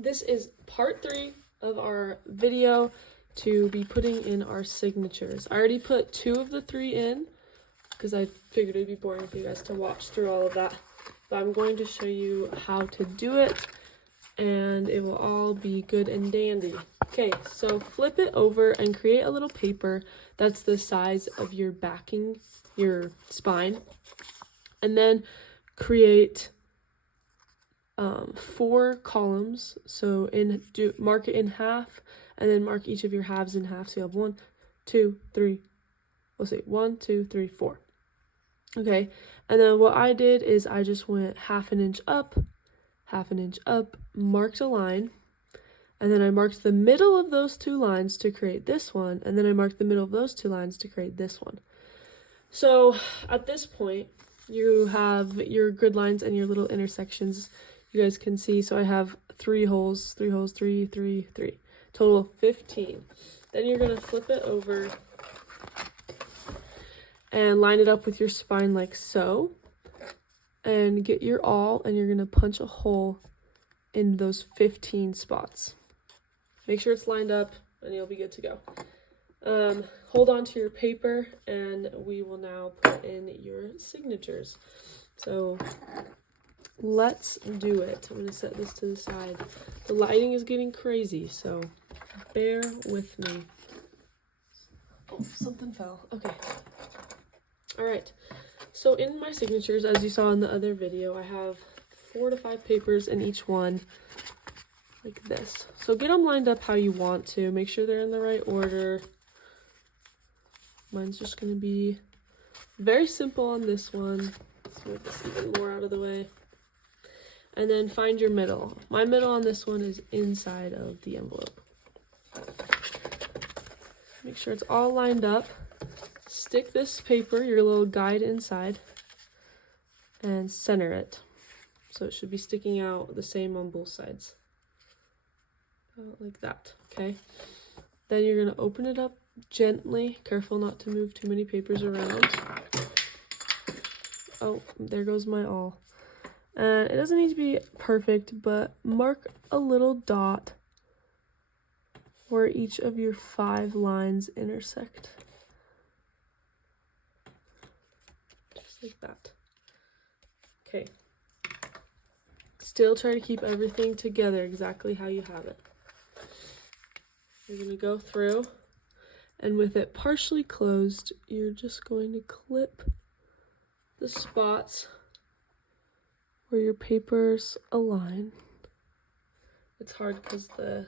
This is part 3 of our video to be putting in our signatures. I already put 2 of the 3 in because I figured it'd be boring for you guys to watch through all of that. But I'm going to show you how to do it and it will all be good and dandy. Okay, so flip it over and create a little paper that's the size of your backing, your spine. And then create 4 columns. So mark it in half and then mark each of your halves in half. So you have 1, 2, 3, we'll say 1, 2, 3, 4. Okay, and then what I did is I just went half an inch up, marked a line, and then I marked the middle of those 2 lines to create this one, and then I marked the middle of those 2 lines to create this one. So at this point, you have your grid lines and your little intersections you guys can see. So I have 3 holes, 3 holes, 3, 3, 3. Total of 15. Then you're going to flip it over and line it up with your spine like so. And get your awl, and you're going to punch a hole in those 15 spots. Make sure it's lined up and you'll be good to go. Hold on to your paper and we will now put in your signatures. So let's do it. I'm going to set this to the side. The lighting is getting crazy, so bear with me. Oh, something fell. Okay. All right. So in my signatures, as you saw in the other video, I have 4 to 5 papers in each one, like this. So get them lined up how you want to. Make sure they're in the right order. Mine's just going to be very simple on this one. Let's move this even more out of the way. And then find your middle. My middle on this one is inside of the envelope. Make sure it's all lined up. Stick this paper, your little guide, inside and center it. So it should be sticking out the same on both sides. Like that, okay? Then you're going to open it up gently. Careful not to move too many papers around. Oh, there goes my awl. And it doesn't need to be perfect, but mark a little dot where each of your 5 lines intersect. Just like that. Okay. Still try to keep everything together exactly how you have it. You're going to go through, and with it partially closed, you're just going to clip the spots where your papers align. It's hard because the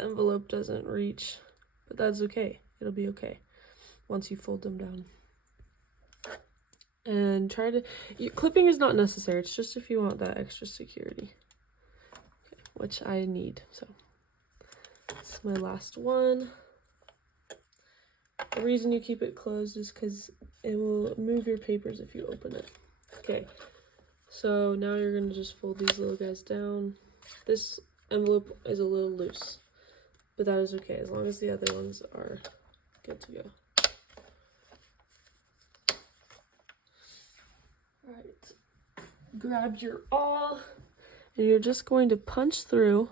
envelope doesn't reach, but that's okay. It'll be okay once you fold them down. And clipping is not necessary. It's just if you want that extra security, okay, which I need. So this is my last one. The reason you keep it closed is because it will move your papers if you open it. Okay, so now you're going to just fold these little guys down. This envelope is a little loose, but that is okay as long as the other ones are good to go. All right, grab your awl, and you're just going to punch through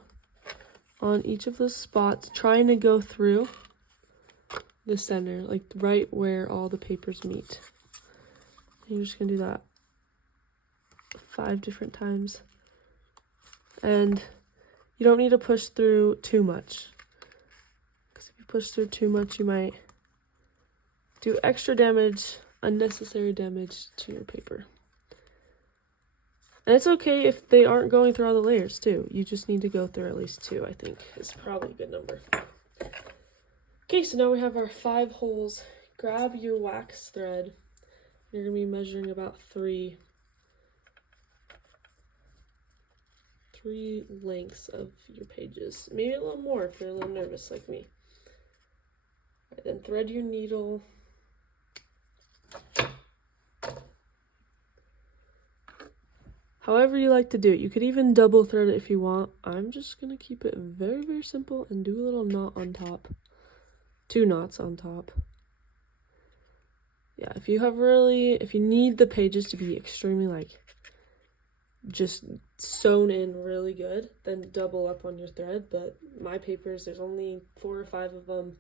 on each of the spots, trying to go through the center, like right where all the papers meet. And you're just gonna do that 5 different times. And you don't need to push through too much, because if you push through too much, you might do extra damage, unnecessary damage to your paper. And it's okay if they aren't going through all the layers too. You just need to go through at least 2, I think is probably a good number. Okay, so now we have our 5 holes. Grab your wax thread. You're going to be measuring about 3 lengths of your pages. Maybe a little more if you're a little nervous like me. All right, then thread your needle. However you like to do it. You could even double thread it if you want. I'm just going to keep it very, very simple and do a little knot on top. 2 knots on top. Yeah, if you need the pages to be extremely just sewn in really good, then double up on your thread. But my papers, there's only 4 or 5 of them.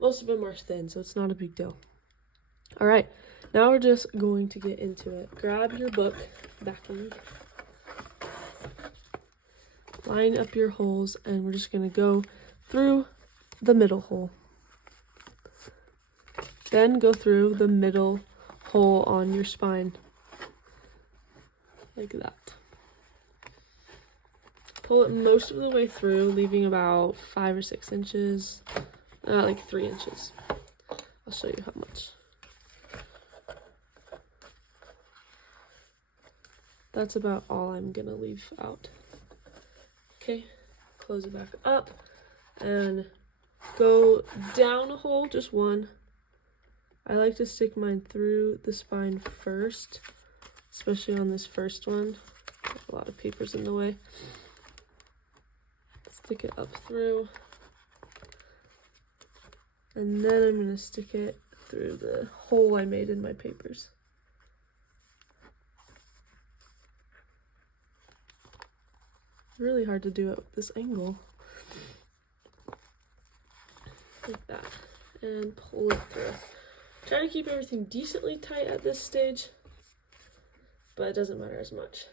Most of them are thin, so it's not a big deal. All right, now we're just going to get into it. Grab your book backing, line up your holes, and we're just going to go through the middle hole. Then go through the middle hole on your spine, like that. Pull it most of the way through, leaving about 5 or 6 inches, like 3 inches. I'll show you how much. That's about all I'm gonna leave out. Okay, close it back up and go down a hole, just one. I like to stick mine through the spine first, especially on this first one. A lot of papers in the way. Stick it up through, and then I'm gonna stick it through the hole I made in my papers. Really hard to do it with this angle. Like that, and pull it through. Try to keep everything decently tight at this stage, but it doesn't matter as much.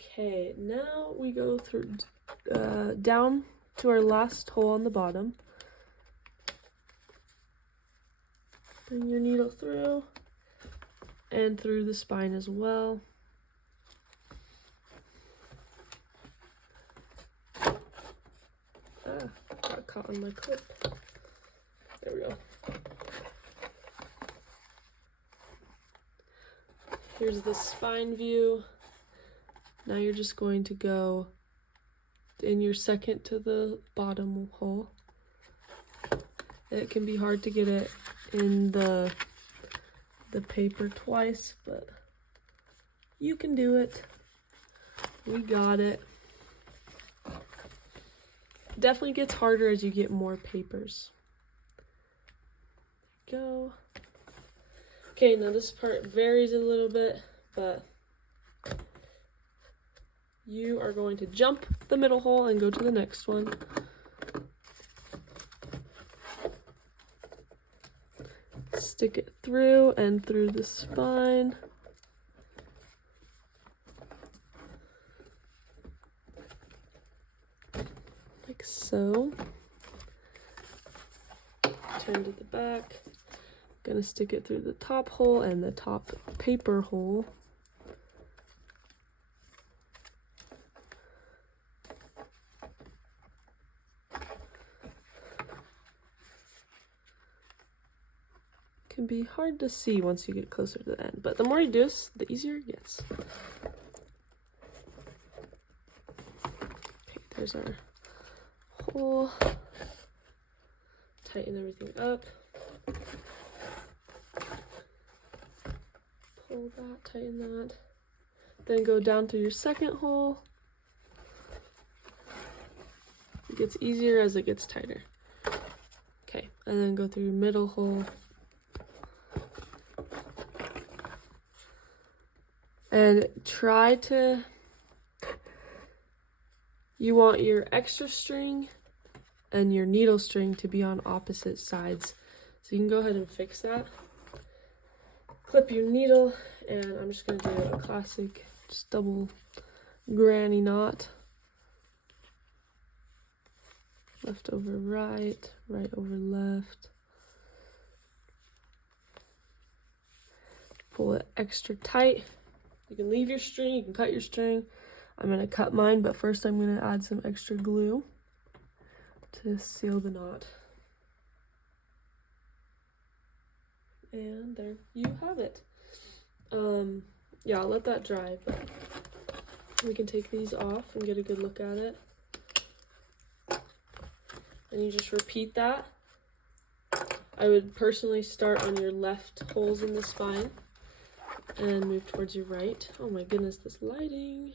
Okay, now we go through down to our last hole on the bottom. Bring your needle through and through the spine as well. Got caught on my clip. There we go. Here's the spine view. Now you're just going to go in your second to the bottom hole. It can be hard to get it in the paper twice, but you can do it. We got it. Definitely gets harder as you get more papers. There you go. Okay, now this part varies a little bit, but you are going to jump the middle hole and go to the next one. Stick it through and through the spine. Like so. Turn to the back. Gonna stick it through the top hole and the top paper hole. Can be hard to see once you get closer to the end, but the more you do this, the easier it gets. Okay, there's our hole. Tighten everything up. Pull that, tighten that. Then go down through your second hole. It gets easier as it gets tighter. Okay, and then go through your middle hole. And try to, you want your extra string and your needle string to be on opposite sides. So you can go ahead and fix that. Clip your needle, and I'm just going to do a classic, just double granny knot. Left over right, right over left. Pull it extra tight. You can leave your string, you can cut your string. I'm going to cut mine, but first I'm going to add some extra glue to seal the knot. And there you have it. Yeah, I'll let that dry, but we can take these off and get a good look at it. And you just repeat that. I would personally start on your left holes in the spine and move towards your right. Oh my goodness, this lighting.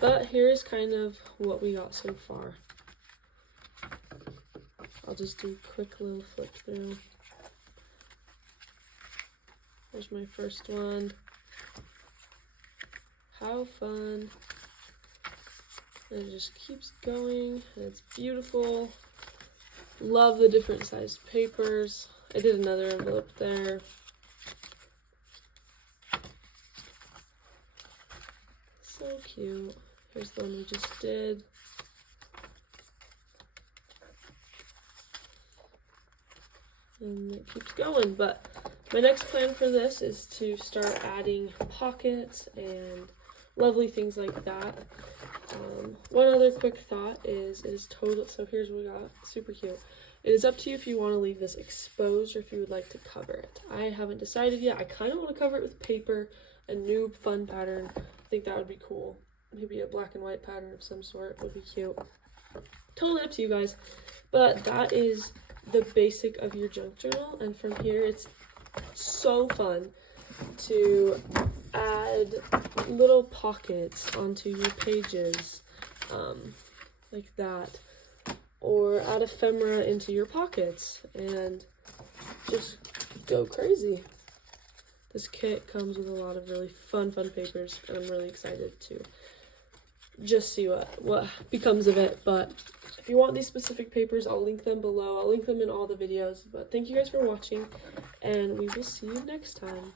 But here's kind of what we got so far. I'll just do a quick little flip through. There's my first one. How fun. And it just keeps going, and it's beautiful. Love the different sized papers. I did another envelope there. So cute. Here's the one we just did. And it keeps going, but my next plan for this is to start adding pockets and lovely things like that. One other quick thought is it is total, so here's what we got, super cute. It is up to you if you want to leave this exposed or if you would like to cover it. I haven't decided yet. I kind of want to cover it with paper, a new fun pattern. I think that would be cool. Maybe a black and white pattern of some sort would be cute. Totally up to you guys. But that is the basic of your junk journal, and from here it's so fun to add little pockets onto your pages, like that, or add ephemera into your pockets and just go crazy. This kit comes with a lot of really fun papers, and I'm really excited to just see what becomes of it. But if you want these specific papers, I'll link them below. I'll link them in all the videos. But thank you guys for watching, and we will see you next time.